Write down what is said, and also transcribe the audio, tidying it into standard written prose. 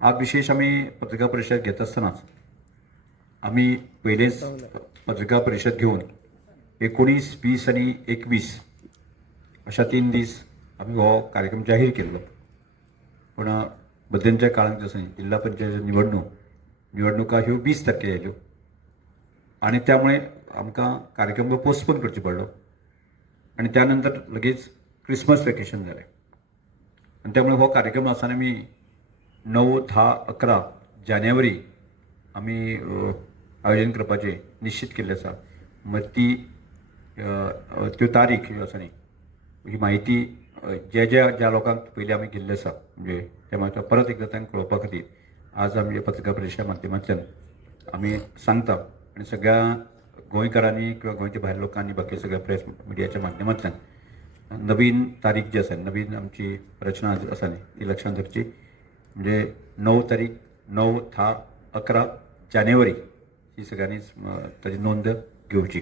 आज विशेष आम्ही पत्रकार परिषद घेत असतानाच आम्ही पहिलेच पत्रकार परिषद घेऊन 19, 20 आणि 21 अशा 3 दीस आम्ही हो कार्यक्रम जाहीर केल्लो. पण मध्यंतच्या काळात जसं जिल्हा पंचायत निवडणुका ह्यो 20 तारखेर आयल्यो आणि त्यामुळे आमकां कार्यक्रम पोस्टपोन करचो पडलो आणि त्यानंतर लगेच क्रिसमस वेकेशन जालें आणि त्यामुळे हो कार्यक्रम आसतना आमी 9, 10, 11 जानेवारी आमी आयोजन करपाचें निश्चित केल्लें आसा. मग त्यो तारीख ह्यो आसा न्ही ही माहिती ज्या लोकांक पयलीं आमी केल्ले आसा म्हणजे त्या म्हाका परत एकदां तांकां कळोवपा खातीर आज आमी पत्रकार परिशदेच्या माध्यमांतल्यान आमी सांगता आनी सगळ्या गोंयकारांनी किंवा गोंयच्या भायल्या लोकांनी बाकी सगळ्या प्रेस मिडियाच्या माध्यमांतल्यान नवीन तारीख जी आसा नवीन आमची रचना आसा न्ही ती लक्षांत धरची. म्हणजे 9 तारीख 9, 10, 11 जानेवारी ही सगळ्यांनीच ताची नोंद घेवची.